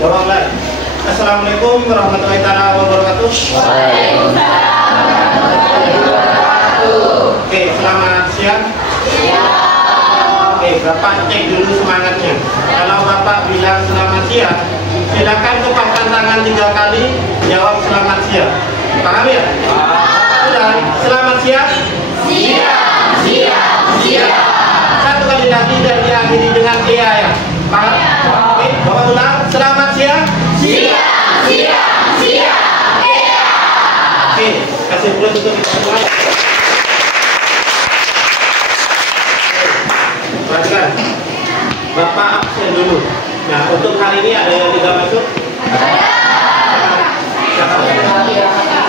Jawab lagi. Assalamualaikum warahmatullahi wabarakatuh. Waalaikumsalam warahmatullahi wabarakatuh. Oke, selamat siang. Oke, Bapak cek dulu semangatnya. Kalau Bapak bilang selamat siang, silakan tepakkan tangan 3 kali, jawab selamat siang. Paham ya? Selamat siang. Siang, siang, siang. Satu kali lagi dan diakhiri dengan iya ya. Paham? Oke, Bapak ulang. Selamat siang. Siang, siang, siang. Oke, kasih plus untuk kita semua. Perhatikan, Bapak absen dulu. Nah, untuk hari ini ada yang tidak masuk? Ada.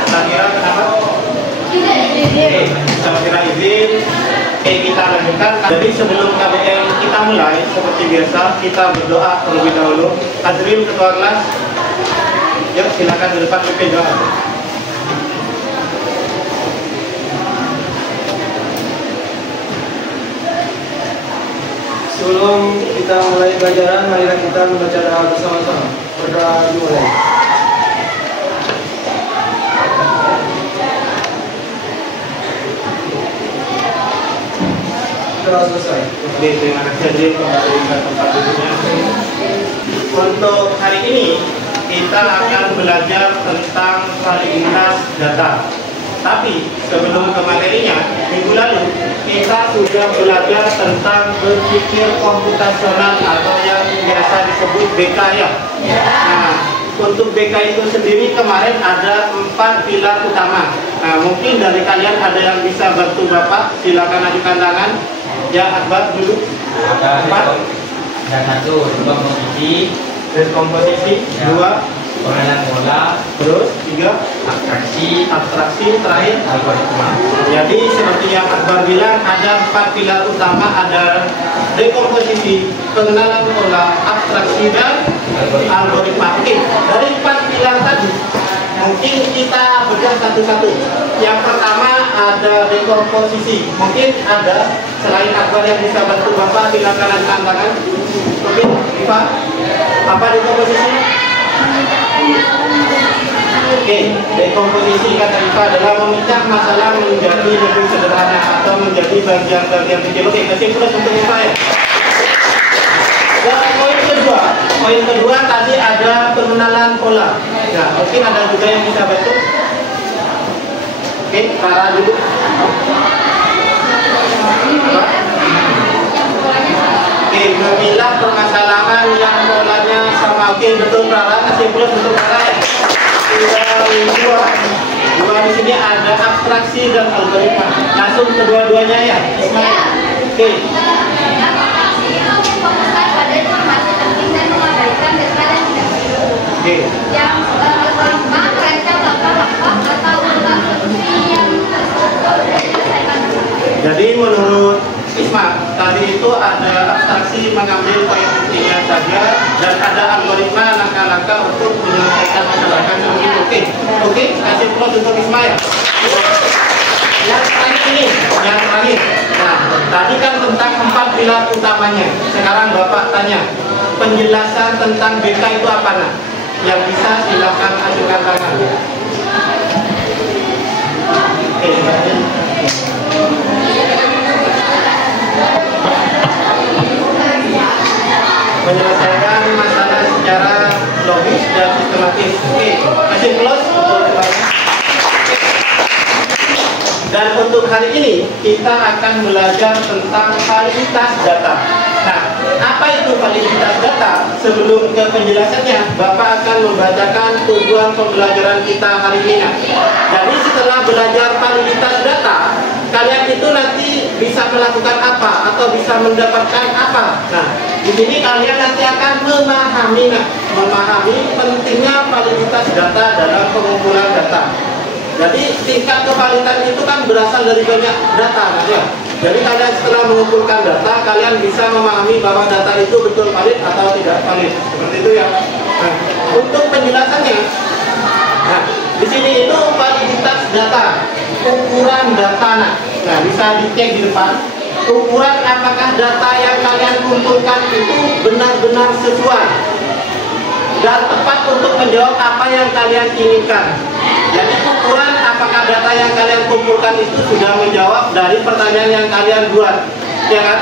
Sakira kenapa? Oke, Sakira izin. Oke, kita lanjutkan. Jadi sebelum KBM kita mulai, seperti biasa kita berdoa terlebih dahulu. Hadirin ketua kelas, yuk silakan ke depan pimpin doa. Sebelum kita mulai pelajaran, marilah kita membaca doa bersama-sama. Berdoa dimulai. Doa selesai. Oke, terima kasih hadirin kembali ke tempat duduknya. Untuk hari ini kita akan belajar tentang validitas data. Tapi sebelum ke materinya, minggu lalu kita sudah belajar tentang berpikir komputasional atau yang biasa disebut BK ya. Nah, untuk BK itu sendiri kemarin ada 4 pilar utama. Nah, mungkin dari kalian ada yang bisa bantu Bapak, silakan ajukan tangan. Ya, Akbar dulu. Ada 1 komposisi, Komposisi, 2, pengenalan pola, terus 3, abstraksi, terakhir algoritma. Jadi seperti yang Akbar bilang ada 4 pilar utama, ada dekomposisi, pengenalan pola, abstraksi dan algoritma. Oke, dari 4 pilar tadi mungkin kita bedah satu-satu. Yang pertama ada dekomposisi. Mungkin ada selain Akbar yang bisa bantu Bapak, silakan angkat tangan. Oke, Iva, apa dekomposisi? Oke, dekomposisi kata Iva adalah memecah masalah menjadi lebih sederhana atau menjadi bagian-bagian kecil. Oke, kasih plus untuk Iva ya. Dan poin kedua tadi ada pengenalan pola. Nah, mungkin ada juga yang bisa bantu. Oke, Rara dulu. Oke, memilah permasalahan yang polanya sama. Oke, betul Rara, kasih plus untuk Rara ya. Dua di sini ada abstraksi dan algoritma. Langsung kedua-duanya ya. Oke. Oke. Yang algoritma merancang langkah-langkah atau fungsi yang terstruktur dan diselesaikan. Jadi menurut Isma, tadi itu ada abstraksi mengambil poin intinya saja dan ada algoritma langkah-langkah untuk menyelesaikan masalah. Oke, kasih plus untuk Isma ya. Yang terakhir ini, yang terakhir. Nah, tadi kan tentang 4 pilar utamanya. Sekarang Bapak tanya, penjelasan tentang BK itu apa nak? Yang bisa silakan ajukan tangan. Oke, menyelesaikan masalah secara logis dan sistematis. Oke, kasih plus untuk Bapak. Dan untuk hari ini kita akan belajar tentang validitas data. Nah, apa itu validitas data? Sebelum ke penjelasannya, Bapak akan membacakan tujuan pembelajaran kita hari ini. Jadi setelah belajar validitas data, kalian itu nanti bisa melakukan apa atau bisa mendapatkan apa. Nah, di sini kalian nanti akan memahami pentingnya validitas data dalam pengumpulan data. Jadi tingkat kevalidan itu kan berasal dari banyak data, ya. Jadi kalian setelah mengumpulkan data, kalian bisa memahami bahwa data itu betul valid atau tidak valid. Seperti itu ya. Nah, untuk penjelasannya, nah, di sini itu validitas data, ukuran data. Nah, bisa dicek di depan. Ukuran apakah data yang kalian kumpulkan itu benar-benar sesuai. dan tepat untuk menjawab apa yang kalian inginkan. Jadi ukuran apakah data yang kalian kumpulkan itu sudah menjawab dari pertanyaan yang kalian buat, ya kan?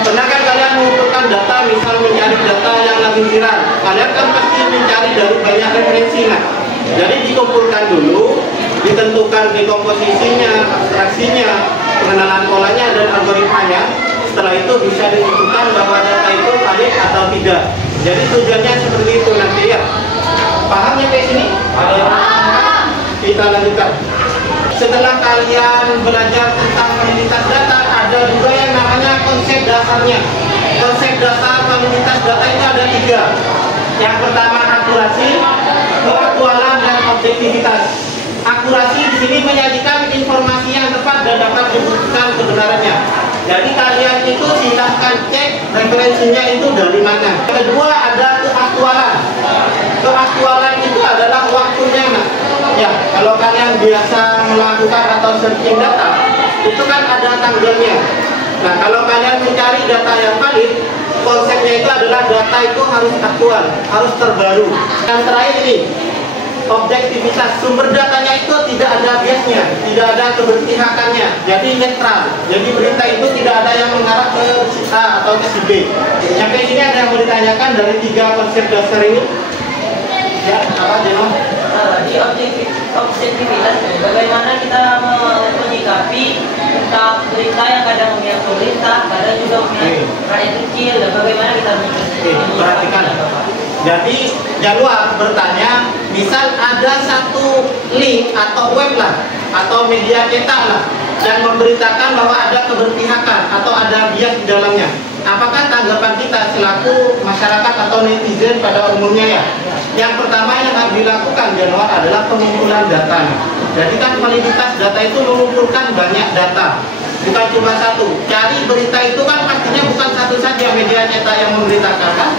Pernah kan kalian mengumpulkan data, misal mencari data yang lagi viral, kalian kan pasti mencari dari banyak referensi, nah. Jadi dikumpulkan dulu, ditentukan dekomposisinya, abstraksinya, pengenalan polanya dan algoritmanya. Setelah itu bisa ditentukan bahwa data itu valid atau tidak. Jadi tujuannya seperti itu nanti ya. Paham sampai sini? Kita lanjutkan. Setelah kalian belajar tentang validitas data, ada juga yang namanya konsep dasarnya. Konsep dasar validitas data itu ada 3. Yang pertama akurasi, keaktualan, dan objektivitas. Akurasi di sini menyajikan informasi yang tepat dan dapat dibuktikan kebenarannya. Jadi kalian itu silahkan cek referensinya itu dari mana. Kedua ada keaktualan. Keaktualan itu adalah waktunya. Ya, kalau kalian biasa melakukan atau searching data, itu kan ada tanggalnya. Nah, kalau kalian mencari data yang valid, konsepnya itu adalah data itu harus aktual, harus terbaru. Yang terakhir ini, objektivitas. Sumber datanya itu tidak ada biasnya, tidak ada keberpihakannya, jadi netral. Jadi berita itu tidak ada yang mengarah ke si A atau ke si B. Sampai sini ada yang mau ditanyakan dari 3 konsep dasar ini? Ya, apa Jeno? Di objektivitas, bagaimana kita menyikapi tentang berita yang kadang memihak pemerintah, kadang juga memihak rakyat kecil, dan bagaimana kita perhatikan. Jadi Januar bertanya, misal ada satu link atau web lah, atau media cetak lah, yang memberitakan bahwa ada keberpihakan atau ada bias di dalamnya. Apakah tanggapan kita selaku masyarakat atau netizen pada umumnya ya? Yang pertama yang harus dilakukan Januar adalah pengumpulan data. Jadi kan validitas data itu mengumpulkan banyak data, bukan cuma satu. Cari berita itu kan pastinya bukan satu saja media cetak yang memberitakan kan?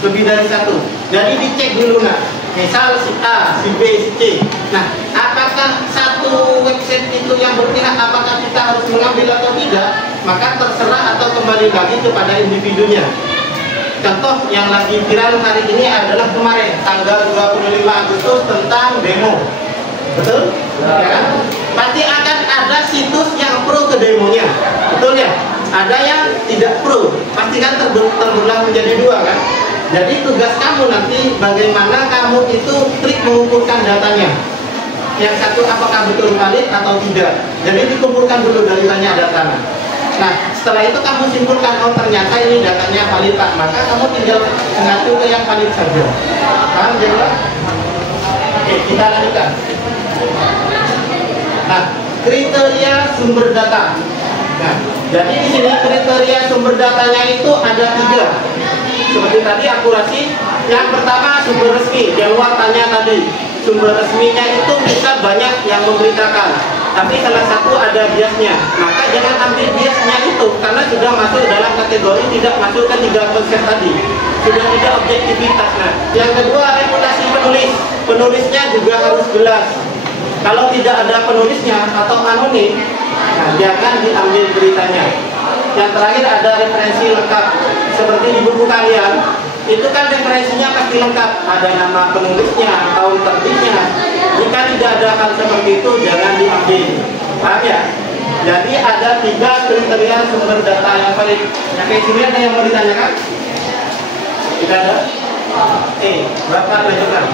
Lebih dari satu. Jadi dicek dulu nah. Misal si A, si B, si C. Nah, apakah satu website itu yang berpihak, apakah kita harus mengambil atau tidak? Maka terserah atau kembali lagi kepada individunya. Contoh yang lagi viral hari ini adalah kemarin tanggal 25 Agustus tentang demo. Betul? Ya kan? Pasti akan ada situs yang pro ke demonya. Betul ya? Ada yang tidak pro. Pasti kan terbelah menjadi 2 kan? Jadi tugas kamu nanti bagaimana kamu itu trik mengumpulkan datanya. Yang satu apakah betul valid atau tidak. Jadi dikumpulkan dulu dari banyak data. Nah, setelah itu kamu simpulkan, oh ternyata ini datanya valid Pak. Maka kamu tinggal mengacu ke yang valid saja. Paham ya? Oke, kita lanjutkan. Nah, kriteria sumber data. Nah, jadi di sini kriteria sumber datanya itu ada 3. Seperti tadi akurasi, yang pertama sumber resmi. Januar tanya tadi, sumber resminya itu bisa banyak yang memberitakan, tapi salah satu ada biasnya. Maka jangan ambil biasnya itu, karena sudah masuk dalam kategori tidak masuk ke 3 konsep tadi. Sudah tidak objektivitas. Nah, yang kedua reputasi penulis. Penulisnya juga harus jelas. Kalau tidak ada penulisnya atau anonim, nah jangan diambil beritanya. Yang terakhir ada referensi lengkap. Seperti di buku kalian, itu kan referensinya pasti lengkap. Ada nama penulisnya, tahun terbitnya. Jika tidak ada hal seperti itu, jangan diambil. Paham ya? Jadi ada 3 kriteria sumber data yang valid. Sampai sini ada yang mau ditanyakan? Tidak ada? Bapak lanjutkan.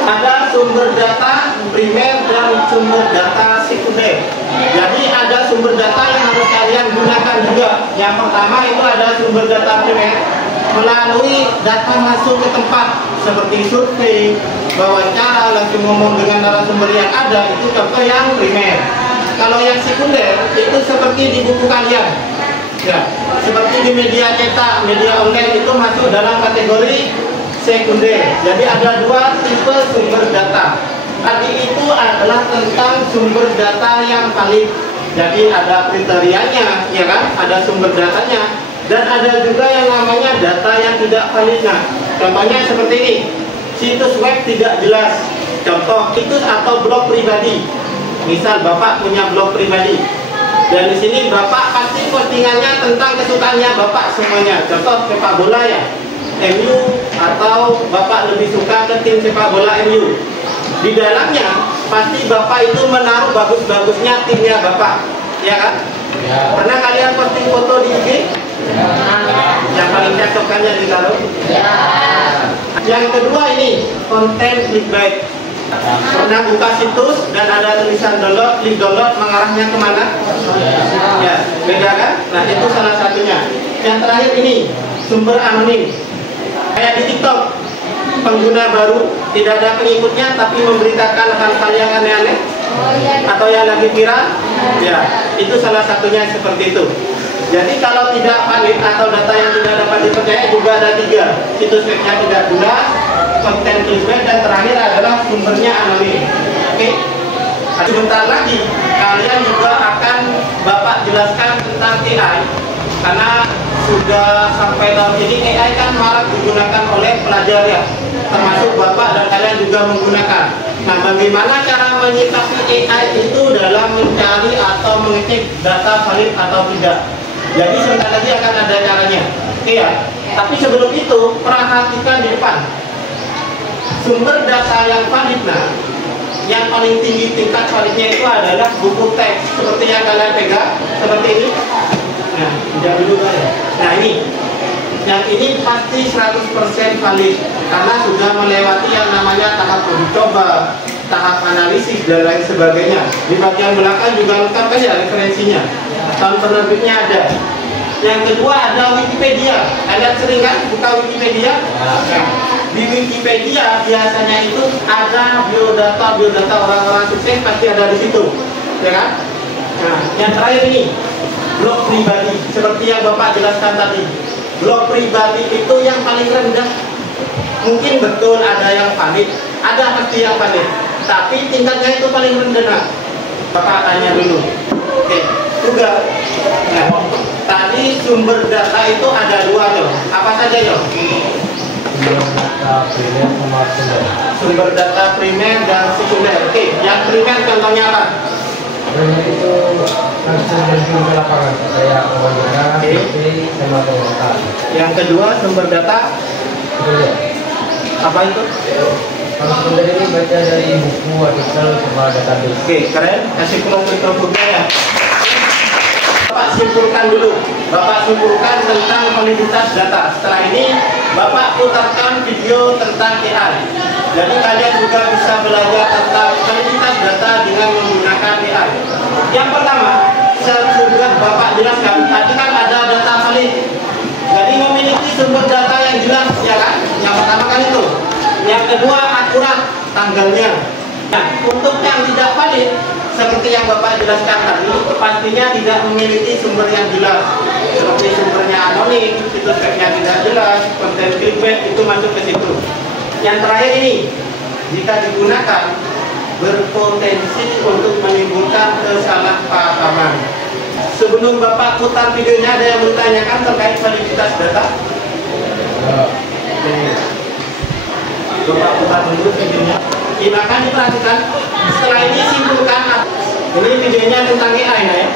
Ada sumber data primer dan sumber data sekunder. Jadi ada sumber data yang harus kalian gunakan juga. Yang pertama itu ada sumber data primer melalui data masuk ke tempat seperti survei, wawancara, langsung ngomong dengan narasumber yang ada, itu contoh yang primer. Kalau yang sekunder itu seperti di buku kalian. Ya, seperti di media cetak, media online itu masuk dalam kategori sekunder. Jadi ada 2 tipe sumber data. Tadi itu adalah tentang sumber data yang valid. Jadi ada kriterianya, ya kan? Ada sumber datanya. Dan ada juga yang namanya data yang tidak valid. Nah, contohnya seperti ini. Situs web tidak jelas. Contoh situs atau blog pribadi. Misal Bapak punya blog pribadi. Dan di sini Bapak pasti postingannya tentang kesukaannya Bapak semuanya. Contoh sepak bola ya. MU atau Bapak lebih suka ke tim sepak bola MU. Di dalamnya pasti Bapak itu menaruh bagus-bagusnya timnya Bapak, ya kan? Ya. Karena kalian posting foto di IG, yang paling cakep kan yang ditaruh. Yang kedua ini konten clickbait. Pernah buka situs dan ada tulisan download, klik download, mengarahnya kemana? Ya, beda kan? Nah itu salah satunya. Yang terakhir ini sumber anonim. Kayak di TikTok, pengguna baru tidak ada pengikutnya tapi memberitakan hal-hal yang aneh-aneh atau yang lagi viral. Ya, itu salah satunya seperti itu. Jadi kalau tidak valid atau data yang tidak dapat dipercaya juga ada 3. Situs webnya tidak jelas, konten clickbait, dan terakhir adalah sumbernya anonim. Oke? Sebentar lagi kalian juga akan Bapak jelaskan tentang AI, karena sudah sampai tahun ini AI kan marak digunakan oleh pelajar ya, termasuk Bapak dan kalian juga menggunakan. Nah, bagaimana cara menyikapi AI itu dalam mencari atau mengecek data valid atau tidak? Jadi sebentar lagi akan ada caranya. Oke ya. Tapi sebelum itu perhatikan di depan. Sumber data yang valid, nah, yang paling tinggi tingkat validnya itu adalah buku teks seperti yang kalian pegang, seperti ini. Nah, tidak dulu ya. Nah ini, yang ini pasti 100% valid karena sudah melewati yang namanya tahap uji coba, tahap analisis dan lain sebagainya. Di bagian belakang juga lengkap kan ya referensinya. Tahun penerbitnya ada. Yang kedua ada Wikipedia. Kalian sering kan buka Wikipedia? Nah, di Wikipedia biasanya itu ada biodata orang-orang sukses pasti ada di situ, ya kan? Nah, yang terakhir ini blog pribadi, seperti yang Bapak jelaskan tadi. Blog pribadi itu yang paling rendah. Mungkin betul ada yang valid, ada pasti yang valid, tapi tingkatnya itu paling rendah. Nah, Bapak tanya dulu. Oke, juga. Nah, tadi sumber data itu ada 2 loh. Apa saja yo? Sumber data primer dan sekunder. Oke, yang primer contohnya apa? Primer itu langsung terjun ke lapangan, kayak wawancara, sama penguatan. Yang kedua sumber data Sekunder. apa itu? Kalau sekunder ini baca dari buku, artikel, sama database. Oke, keren. Kasih mikrofon ya. Bapak simpulkan dulu. Bapak simpulkan tentang validitas data. Setelah ini Bapak putarkan video tentang AI. Jadi kalian juga bisa belajar tentang validitas data dengan menggunakan AI. Yang pertama, sudah Bapak jelaskan tadi kan ada data valid. Jadi memiliki sumber data yang jelas, ya kan? Yang pertama kan itu. Yang kedua akurat tanggalnya. Nah, untuk yang tidak valid seperti yang Bapak jelaskan tadi, pastinya tidak memiliki sumber yang jelas. Seperti sumbernya anonim, situs webnya tidak jelas, konten clickbait itu masuk ke situ. Yang terakhir ini, jika digunakan berpotensi untuk menimbulkan kesalahpahaman. Sebelum Bapak putar videonya, ada yang bertanyakan terkait validitas data? Bapak putar dulu videonya. Silakan diperhatikan. Setelah ini simpulkan. Ini videonya tentang AI ya.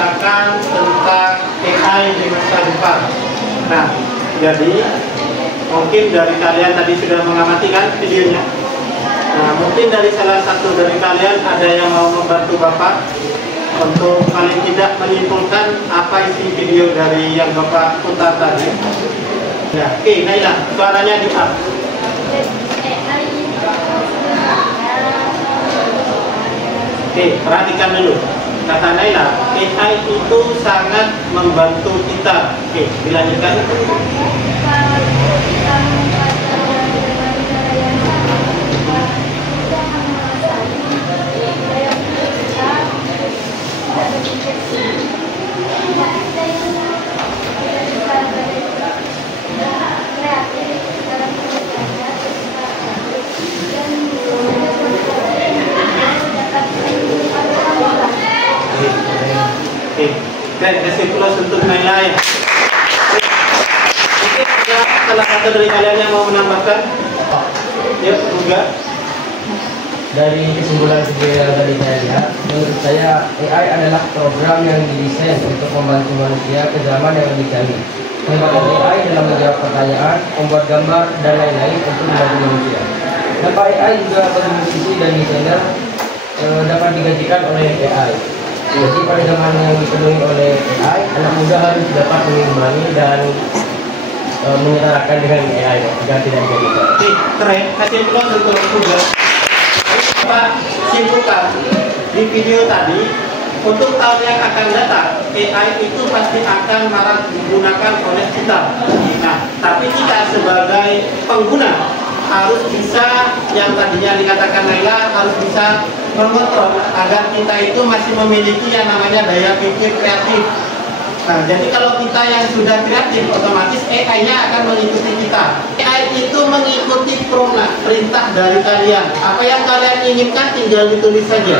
membacakan tentang AI di masa depan. Nah, jadi mungkin dari kalian tadi sudah mengamati kan videonya. Nah, mungkin dari salah satu dari kalian ada yang mau membantu Bapak untuk paling tidak menyimpulkan apa isi video dari yang Bapak putar tadi. Ya, oke, Naila, suaranya di up. Oke, perhatikan dulu. Kata Naila, AI itu sangat membantu kita. Oke, dilanjutkan. Dan kesimpulan untuk Naila ya. Mungkin ada salah satu dari kalian yang mau menambahkan? Ya, juga. Dari kesimpulan video yang tadi saya lihat, menurut saya AI adalah program yang didesain untuk membantu manusia ke zaman yang lebih canggih. Menggunakan AI dalam menjawab pertanyaan, membuat gambar, dan lain-lain untuk membantu manusia. Tanpa AI juga musisi dan desainer dapat digantikan oleh AI. Jadi pada zaman yang dipenuhi oleh AI, anak muda harus dapat mengimbangi dan menyetarakan dengan AI agar tidak digantikan. Oke, keren. Kesimpulan untuk juga. Pak, simpulkan di video tadi, untuk tahun yang akan datang, AI itu pasti akan marak digunakan oleh kita. Nah, tapi kita sebagai pengguna harus bisa, yang tadinya dikatakan Naila, harus bisa mengontrol agar kita itu masih memiliki yang namanya daya pikir kreatif. Nah, jadi kalau kita yang sudah kreatif, otomatis AI-nya akan mengikuti kita. AI itu mengikuti perintah dari kalian. Apa yang kalian inginkan tinggal ditulis saja.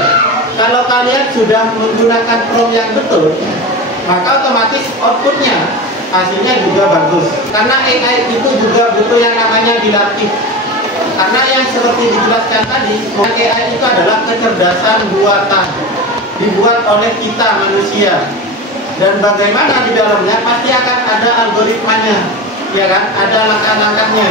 Kalau kalian sudah menggunakan prompt yang betul, maka otomatis outputnya hasilnya juga bagus. Karena AI itu juga butuh yang namanya dilatih. Karena yang seperti dijelaskan tadi, AI itu adalah kecerdasan buatan, dibuat oleh kita manusia. Dan bagaimana di dalamnya pasti akan ada algoritmanya, ya kan? Ada langkah-langkahnya.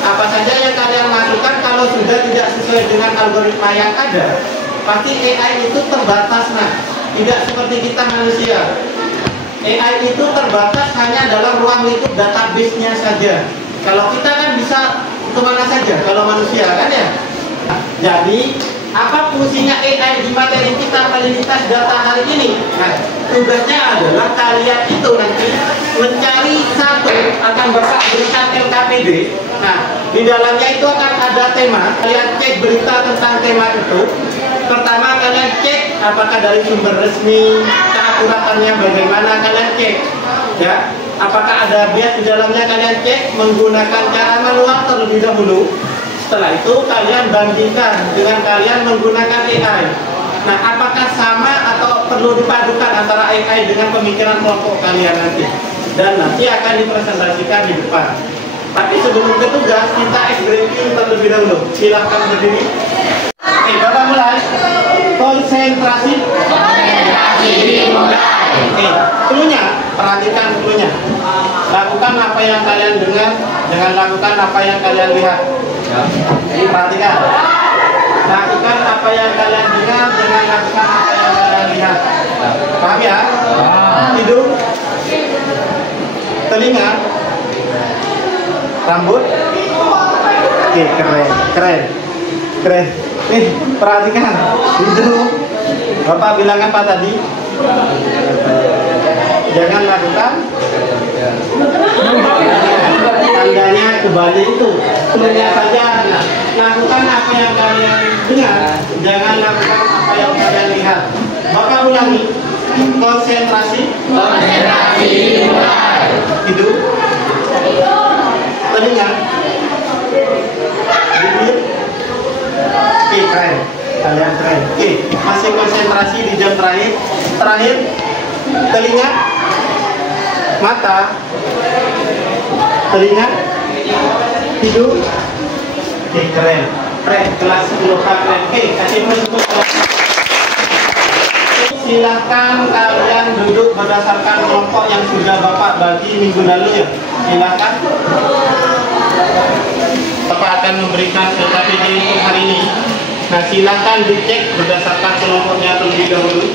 Apa saja yang kalian lakukan kalau sudah tidak sesuai dengan algoritma yang ada, pasti AI itu terbatas, nah. Tidak seperti kita manusia. AI itu terbatas hanya dalam ruang lingkup database-nya saja. Kalau kita kan bisa kemana saja kalau manusia kan ya. Jadi apa fungsinya AI di materi kita validitas data hari ini? Nah, tugasnya adalah kalian itu nanti mencari satu, akan Bapak berikan LKPD. Nah, di dalamnya itu akan ada tema. Kalian cek berita tentang tema itu. Pertama kalian cek apakah dari sumber resmi, keakuratannya bagaimana kalian cek, ya. Apakah ada bias di dalamnya kalian cek menggunakan cara manual terlebih dahulu. Setelah itu kalian bandingkan dengan kalian menggunakan AI. Nah, apakah sama atau perlu dipadukan antara AI dengan pemikiran kelompok kalian nanti? Dan nanti akan dipresentasikan di depan. Tapi sebelum ke tugas, kita briefing terlebih dahulu. Silahkan berdiri. Oke, Bapak mulai. Konsentrasi. Oke, cluenya, perhatikan cluenya. Lakukan apa yang kalian dengar, jangan lakukan apa yang kalian lihat. Jadi perhatikan. Lakukan apa yang kalian dengar, jangan lakukan apa yang kalian lihat. Paham ya? Hidung, telinga, rambut. Oke, keren. Nih, perhatikan. Hidung. Bapak bilang apa tadi? Jangan lakukan. Tandanya kebalik itu. Cluenya saja. Nah, lakukan apa yang kalian dengar, jangan lakukan apa yang kalian lihat. Bapak ulangi. Konsentrasi. Hidup. Telinga. Bibir. Oke, keren. Kalian keren. Oke, masih konsentrasi di jam terakhir. Telinga, mata, telinga, hidung. Oke, keren. Kelas 10 keren. Oke, kasih untuk silahkan kalian duduk berdasarkan kelompok yang sudah Bapak bagi minggu lalu ya. Silahkan. Bapak akan memberikan LKPD untuk hari ini. Nah, silahkan dicek berdasarkan kelompoknya terlebih dahulu.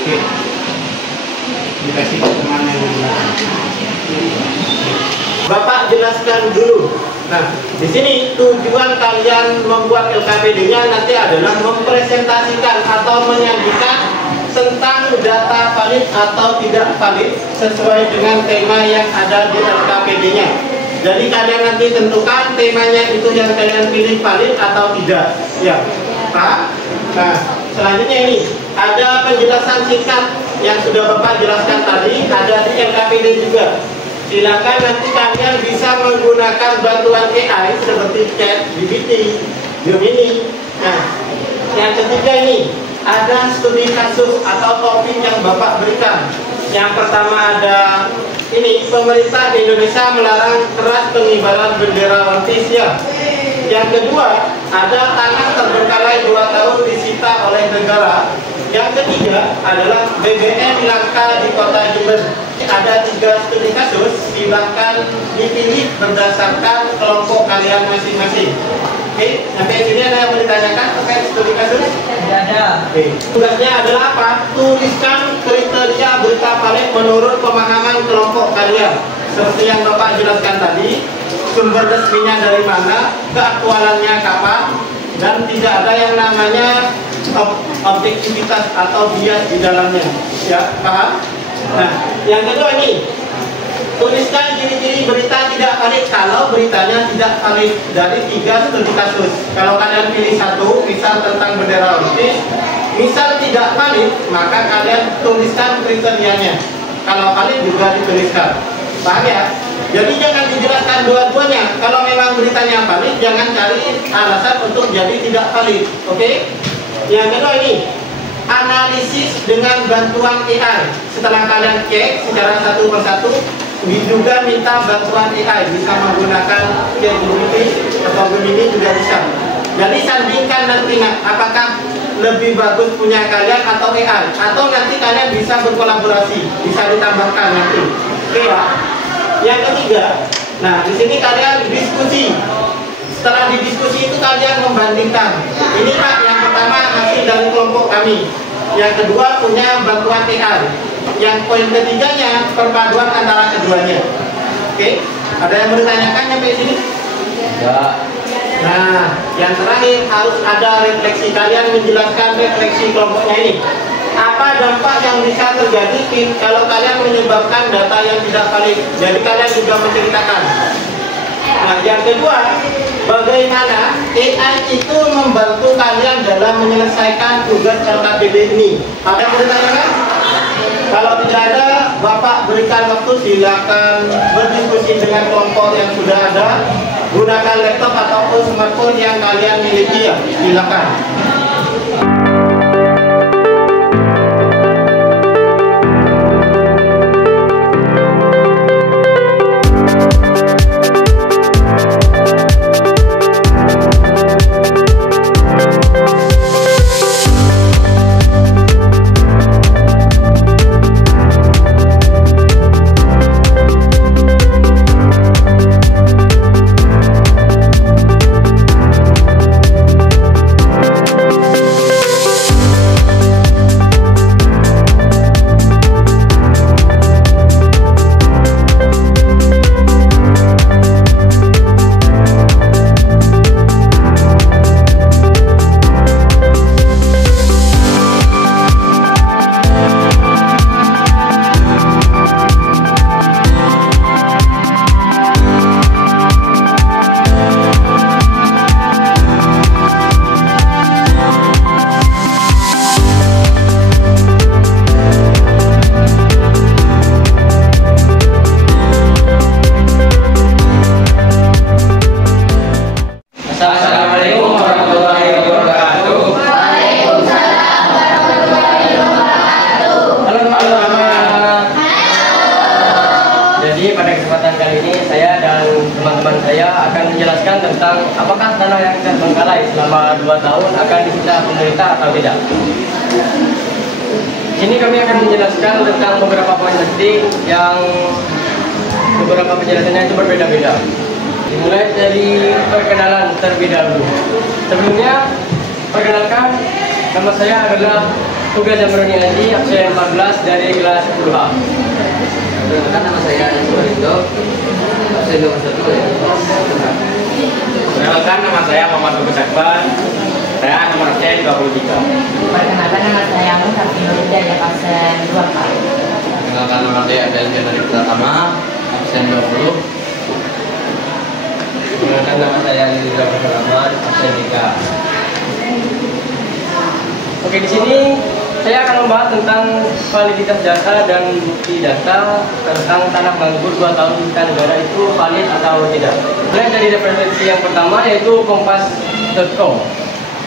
Oke. Dikasih ke kemana dulu? Bapak jelaskan dulu. Nah, di sini tujuan kalian membuat LKPD-nya nanti adalah mempresentasikan atau menyajikan tentang data valid atau tidak valid sesuai dengan tema yang ada di LKPD-nya. Jadi kalian nanti tentukan temanya itu yang kalian pilih valid atau tidak. Ya, Pak. Nah, selanjutnya ini ada penjelasan singkat yang sudah Bapak jelaskan tadi, ada di LKPD juga. Silakan nanti kalian bisa menggunakan bantuan AI seperti ChatGPT, Gemini. Nah, yang ketiga ini ada studi kasus atau topik yang Bapak berikan. Yang pertama ada ini, pemerintah Indonesia melarang keras pengibaran bendera One Piece ya. Yang kedua ada tanah terbengkalai 2 tahun disita oleh negara. Yang ketiga adalah BBM langka di kota Jember. Ada 3 studi kasus, silahkan dipilih berdasarkan kelompok kalian masing-masing. Oke, sampai sini ada yang mau ditanyakan terkait studi kasus? Tidak ada. Oke, tugasnya adalah apa? Tuliskan kriteria berita valid menurut pemahaman kelompok kalian. Seperti yang Bapak jelaskan tadi, sumber resminya dari mana, keaktualannya kapan, dan tidak ada yang namanya objektivitas atau bias di dalamnya. Ya, paham? Nah, yang kedua ini, tuliskan ciri-ciri berita tidak valid kalau beritanya tidak valid dari 3 studi kasus. Kalau kalian pilih 1, misal tentang bendera One Piece, misal tidak valid, maka kalian tuliskan kriterianya. Kalau valid juga dituliskan. Paham ya? Jadi jangan dijelaskan dua-duanya. Kalau memang beritanya valid, jangan cari alasan untuk jadi tidak valid. Oke? Yang kedua ini, analisis dengan bantuan AI. Setelah kalian cek secara satu persatu, juga minta bantuan AI, bisa menggunakan ChatGPT atau Gemini juga bisa. Jadi sandingkan nanti apakah lebih bagus punya kalian atau AI, atau nanti kalian bisa berkolaborasi, bisa ditambahkan nanti. Oke ya. Yang ketiga, nah di sini kalian diskusi. Setelah didiskusi itu kalian membandingkan. Ini Pak, yang pertama hasil dari kelompok kami. Yang kedua punya bantuan AI. Yang poin ketiganya perpaduan antara keduanya. Oke, ada yang bertanyakan sampai sini? Ya. Nah, yang terakhir harus ada refleksi. Kalian menjelaskan refleksi kelompoknya ini. Apa dampak yang bisa terjadi kalau kalian menyebabkan data yang tidak valid? Jadi kalian juga menceritakan. Nah, yang kedua, bagaimana AI itu membantu kalian dalam menyelesaikan tugas LKPD ini? Ada yang bertanyakan? Kalau tidak ada, Bapak berikan waktu, silakan berdiskusi dengan kelompok yang sudah ada. Gunakan laptop ataupun smartphone yang kalian miliki ya, silakan. tentang apakah tanah yang terbengkalai selama 2 tahun akan disita pemerintah atau tidak. Ini kami akan menjelaskan tentang beberapa poin penting yang beberapa penjelasannya itu berbeda-beda. Dimulai dari perkenalan terlebih dahulu. Sebelumnya, perkenalkan, nama saya adalah Tugas Zamroni Haji, absen 14 dari kelas 10A. Perkenalkan, nama saya Suwarindo, absen 21 ya. Perkenalkan, nama saya Muhammad Agus Akbar. Saya nomor absen 23. Perkenalkan, nama saya Musafir Hidayah, absen 2 kali. Perkenalkan, nama saya Adel Jenari Pratama, absen 20. Perkenalkan, nama saya Liza Rahman, absen 3. Oke, di sini saya akan membahas tentang validitas data dan bukti data tentang tanah nganggur 2 tahun di negara itu valid atau tidak. Mulai dari referensi yang pertama yaitu kompas.com,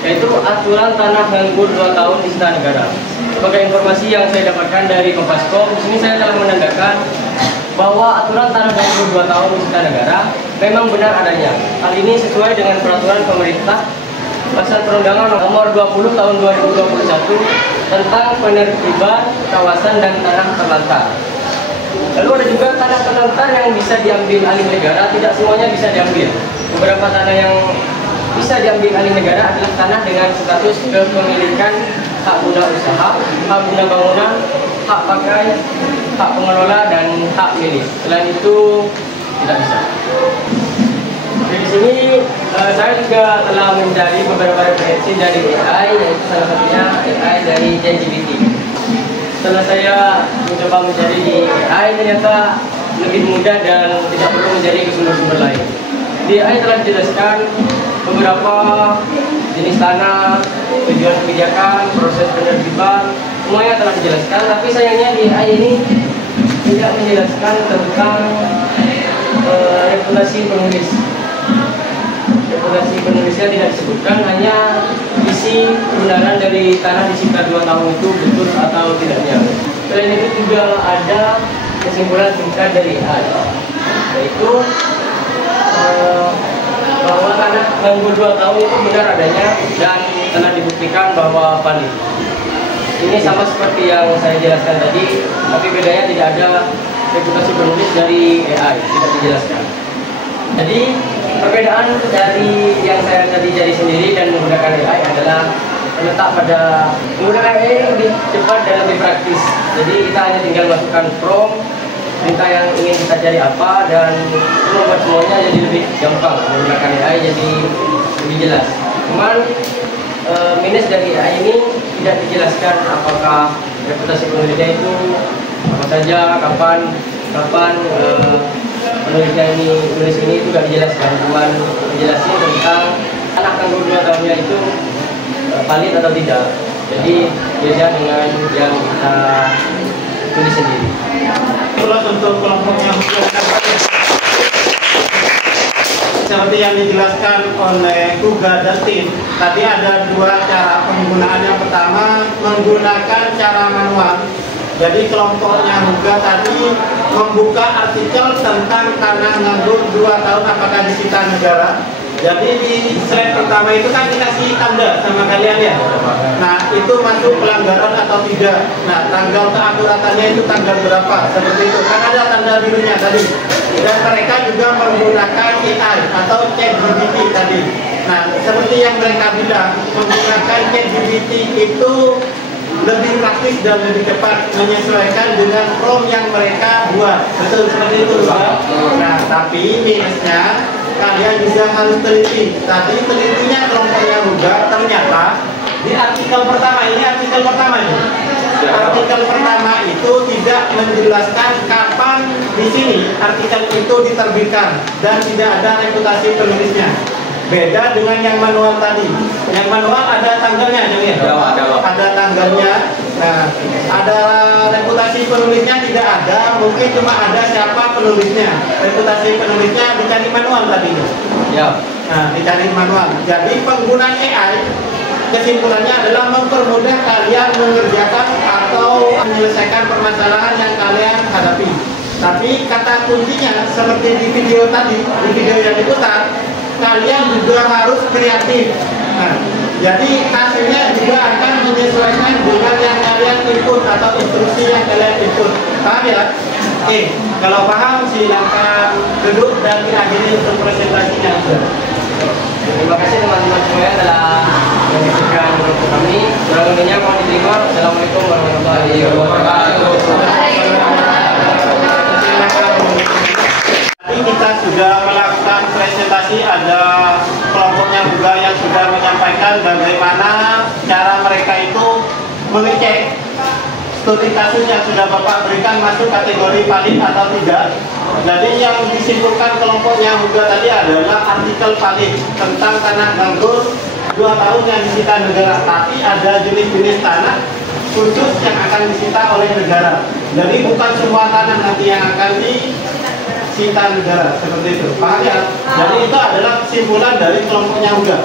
yaitu aturan tanah nganggur 2 tahun di negara. Sebagai informasi yang saya dapatkan dari Kompas.com, di sini saya telah menandakan bahwa aturan tanah nganggur 2 tahun di negara memang benar adanya. Hal ini sesuai dengan peraturan pemerintah Pasal Perundangan Nomor 20 Tahun 2021 tentang penertiban kawasan dan tanah terlantar. Lalu ada juga tanah terlantar yang bisa diambil alih negara, tidak semuanya bisa diambil. Beberapa tanah yang bisa diambil alih negara adalah tanah dengan status kepemilikan hak guna usaha, hak guna bangunan, hak pakai, hak pengelola, dan hak milik. Selain itu tidak bisa. Di sini saya juga telah mencari beberapa referensi dari AI, yaitu salah satunya AI dari ChatGPT. Setelah saya mencoba mencari di AI, ternyata lebih mudah dan tidak perlu mencari ke sumber-sumber lain. Di AI telah dijelaskan beberapa jenis tanah, tujuan kebijakan, proses penertiban, semuanya telah dijelaskan. Tapi sayangnya di AI ini tidak menjelaskan tentang reputasi penulis. Reputasi penulisnya tidak disebutkan, hanya isi kebenaran dari tanah disita 2 tahun itu betul atau tidaknya. Selain itu juga ada kesimpulan singkat dari AI, yaitu bahwa tanah nganggur 2 tahun itu benar adanya dan telah dibuktikan bahwa valid. Ini sama seperti yang saya jelaskan tadi, tapi bedanya tidak ada reputasi penulis dari AI, tidak dijelaskan. Jadi perbedaan dari yang saya tadi cari sendiri dan menggunakan AI adalah terletak pada menggunakan AI lebih cepat dan lebih praktis. Jadi kita hanya tinggal masukkan prompt, perintah yang ingin kita cari apa, dan membuat semuanya jadi lebih gampang. Menggunakan AI jadi lebih jelas. Cuman minus dari AI ini tidak dijelaskan apakah reputasi penulisnya itu apa saja, kapan penulis ini itu tidak dijelaskan, cuman dijelasin tentang anak nganggur 2 tahunnya itu valid atau tidak. Jadi beda dengan yang kita tulis sendiri. Itulah untuk kelompoknya seperti yang dijelaskan oleh Kuga dan tim. Tadi ada 2 cara penggunaan. Yang pertama menggunakan cara manual. Jadi kelompoknya juga tadi membuka artikel tentang tanah nganggur 2 tahun apakah disita negara. Jadi di slide pertama itu kan dikasih tanda sama kalian ya. Nah itu masuk pelanggaran atau tidak. Nah tanggal keakuratannya itu tanggal berapa, seperti itu. Kan ada tanda birunya tadi. Dan mereka juga menggunakan AI atau ChatGPT tadi. Nah seperti yang mereka bilang, menggunakan ChatGPT itu lebih praktis dan lebih cepat menyesuaikan dengan prompt yang mereka buat. Betul seperti itu, Pak. Nah, tapi minusnya kalian juga harus teliti. Tadi telitinya kelompoknya juga ternyata di artikel pertama ini artikel pertama itu tidak menjelaskan kapan di sini artikel itu diterbitkan dan tidak ada reputasi penulisnya. Beda dengan yang manual tadi. Yang manual ada tanggalnya, ada tanggalnya. Nah, ada reputasi penulisnya tidak ada, mungkin cuma ada siapa penulisnya. Reputasi penulisnya dicari manual tadi. Ya. Nah, dicari manual. Jadi penggunaan AI kesimpulannya adalah mempermudah kalian mengerjakan atau menyelesaikan permasalahan yang kalian hadapi. Tapi kata kuncinya seperti di video tadi, di video yang diputar, kalian juga harus kreatif. Nah, jadi hasilnya juga akan menyesuaikan dengan yang kalian input atau instruksi yang kalian input. Paham ya? Oke, kalau paham silakan duduk dan akhiri untuk presentasinya. Terima kasih teman-teman semua telah menyaksikan video kami. Kurang lebihnya mohon diterima. Assalamualaikum warahmatullahi wabarakatuh. Tadi kita sudah melakukan presentasi, ada kelompoknya juga yang sudah menyampaikan bagaimana cara mereka itu mengecek studi kasus yang sudah Bapak berikan masuk kategori valid atau tidak. Jadi yang disimpulkan kelompoknya juga tadi adalah artikel valid tentang tanah gambut 2 tahun yang disita negara, tapi ada jenis-jenis tanah khusus yang akan disita oleh negara. Jadi bukan semua tanah nanti yang akan disita negara, seperti itu. Paham ya? Jadi itu adalah kesimpulan dari kelompoknya juga.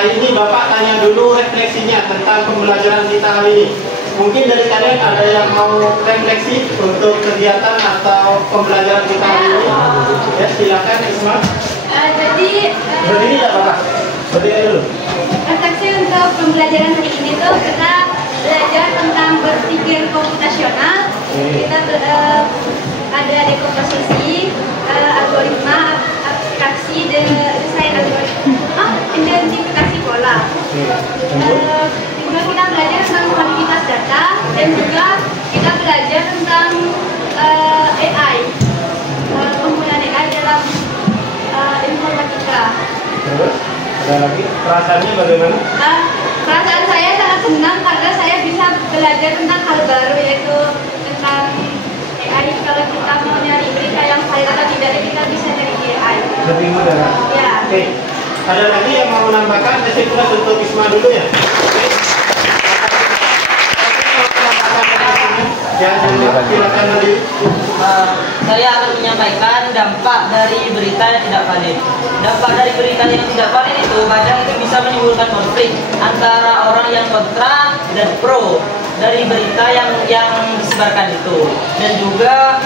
Hari ini Bapak tanya dulu refleksinya tentang pembelajaran kita hari ini. Mungkin dari kalian ada yang mau refleksi untuk kegiatan atau pembelajaran kita hari ini? Ya, silakan Isma. Berdiri ya Bapak? Berdiri dulu. Refleksi untuk pembelajaran hari ini tuh kita belajar tentang berpikir komputasional. Kita ada dekomposisi, algoritma, abstraksi, desain algoritma, identifikasi pola. Juga kita belajar tentang kuantitas data dan juga kita belajar tentang AI, penggunaan AI dalam informatika. Terus ada lagi, perasaannya bagaimana? Perasaan saya sangat senang karena saya bisa belajar tentang hal baru, yaitu tentang AI. Kalau kita mau nyari berita yang valid atau tidak, kita bisa nyari di AI. Lebih mudah. Ya. Oke. Ada lagi yang mau menambahkan? Kesimpulan untuk Isma dulu ya. Oke. Ya, silakan berdiri. Saya akan menyampaikan dampak dari berita yang tidak valid. Dampak dari berita yang tidak valid itu kadang itu bisa menimbulkan konflik antara orang yang kontra dan pro dari berita yang disebarkan itu, dan juga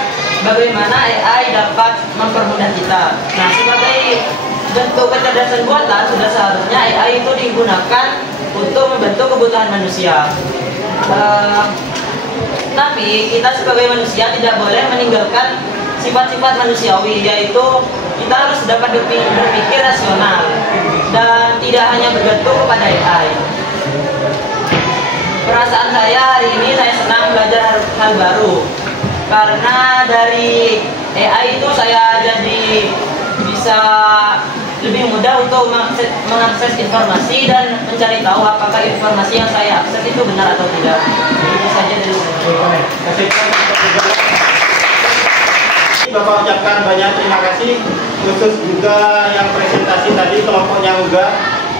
bagaimana AI dapat mempermudah kita. Nah, sebagai bentuk kecerdasan buatan, sudah seharusnya AI itu digunakan untuk membantu kebutuhan manusia. Tapi kita sebagai manusia tidak boleh meninggalkan sifat-sifat manusiawi, yaitu kita harus dapat berpikir rasional dan tidak hanya bergantung kepada AI. Perasaan saya hari ini saya senang belajar hal baru, karena dari AI itu saya jadi bisa lebih mudah untuk mengakses informasi dan mencari tahu apakah informasi yang saya akses itu benar atau tidak. Itu saja dari saya. Bapak ucapkan banyak terima kasih, khusus juga yang presentasi tadi kelompoknya juga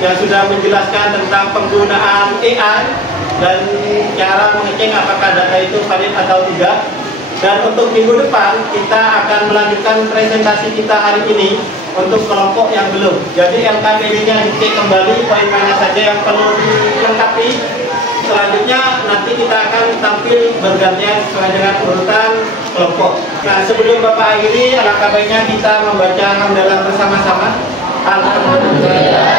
yang sudah menjelaskan tentang penggunaan AI dan cara mengecek apakah data itu valid atau tidak. Dan untuk minggu depan kita akan melanjutkan presentasi kita hari ini untuk kelompok yang belum. Jadi LKPD-nya dicek kembali poin mana saja yang perlu dilengkapi. Selanjutnya nanti kita akan tampil bergantian sesuai dengan urutan kelompok. Nah, sebelum Bapak akhiri, alangkah baiknya kita membaca hamdalah bersama-sama. Alhamdulillah.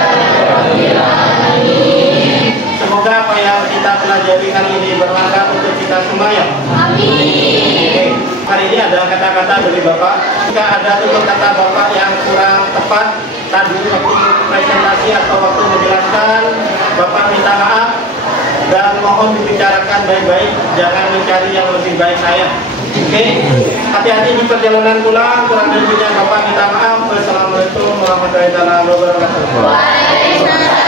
Semoga apa yang kita pelajari hari ini bermanfaat untuk kita semua ya. Amin. Hari ini ada kata-kata dari Bapak. Jika ada tutur kata Bapak yang kurang tepat tadi waktu presentasi atau waktu menjelaskan, Bapak minta maaf dan mohon dibicarakan baik-baik, jangan mencari yang lebih baik saya. Oke, hati-hati di perjalanan pulang, kurang lebihnya Bapak minta maaf. Wassalamualaikum warahmatullahi wabarakatuh.